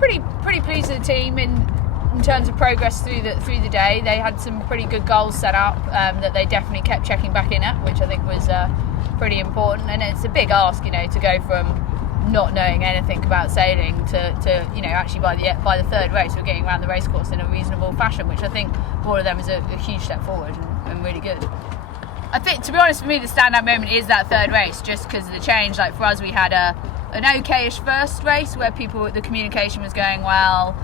pretty pleased with the team in terms of progress through the day. They had some pretty good goals set up that they definitely kept checking back in at, which I think was pretty important. And it's a big ask, to go from not knowing anything about sailing to actually by the third race we're getting around the racecourse in a reasonable fashion, which I think for all of them is a huge step forward and really good. I think, to be honest, for me the standout moment is that third race, just because of the change. Like for us, we had an okay-ish first race where the communication was going well,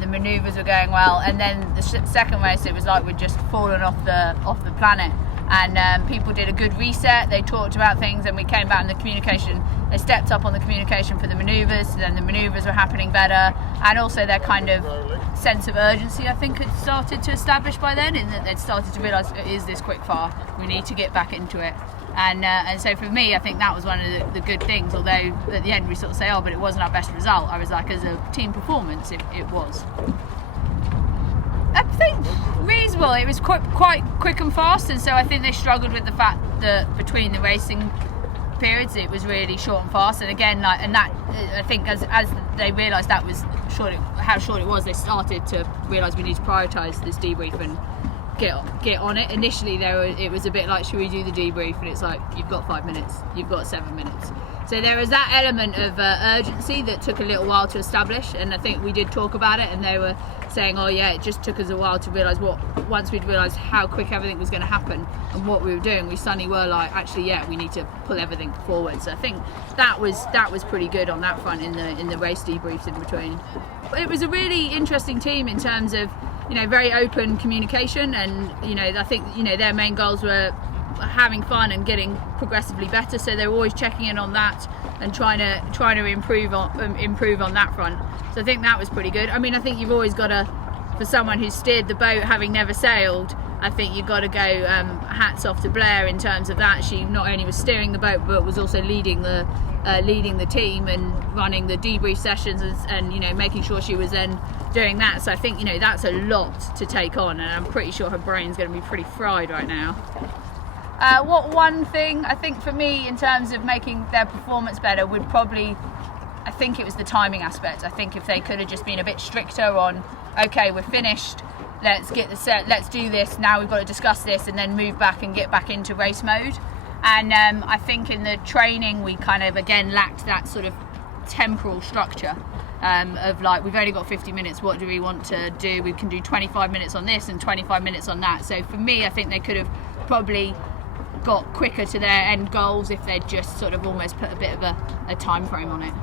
the manoeuvres were going well, and then the second race it was like we'd just fallen off the planet. And people did a good reset, they talked about things, and we came back and the communication, they stepped up on the communication for the manoeuvres, so then the manoeuvres were happening better, and also their kind of sense of urgency I think had started to establish by then, in that they'd started to realise, is this quick far, we need to get back into it. And so for me, I think that was one of the good things, although at the end we sort of say, oh, but it wasn't our best result. I was like, as a team performance, it was. I think reasonable. It was quite quick and fast, and so I think they struggled with the fact that between the racing periods it was really short and fast. And again, that I think as they realised that was how short it was, they started to realise we need to prioritise this debrief and get on it. Initially, it was a bit like, should we do the debrief? And it's like, you've got 5 minutes, you've got 7 minutes. So there was that element of urgency that took a little while to establish, and I think we did talk about it, and they were saying, oh yeah, it just took us a while to realise once we'd realised how quick everything was going to happen and what we were doing, we suddenly were like, actually, yeah, we need to pull everything forward. So I think that was pretty good on that front in the race debriefs in between. But it was a really interesting team in terms of, very open communication, and, I think, their main goals were having fun and getting progressively better, so they're always checking in on that and trying to improve on that front. So I think that was pretty good. I mean, I think you've always got to, for someone who's steered the boat having never sailed, I think you've got to go hats off to Blair in terms of that. She not only was steering the boat but was also leading the team and running the debrief sessions and making sure she was then doing that. So I think that's a lot to take on, and I'm pretty sure her brain's going to be pretty fried right now. One thing I think for me in terms of making their performance better would probably, I think it was the timing aspect. I think if they could have just been a bit stricter on, okay, we're finished, let's get the set, let's do this, now we've got to discuss this, and then move back and get back into race mode. And I think in the training we kind of again lacked that sort of temporal structure of like, we've only got 50 minutes, what do we want to do? We can do 25 minutes on this and 25 minutes on that. So for me, I think they could have probably got quicker to their end goals if they'd just sort of almost put a bit of a time frame on it.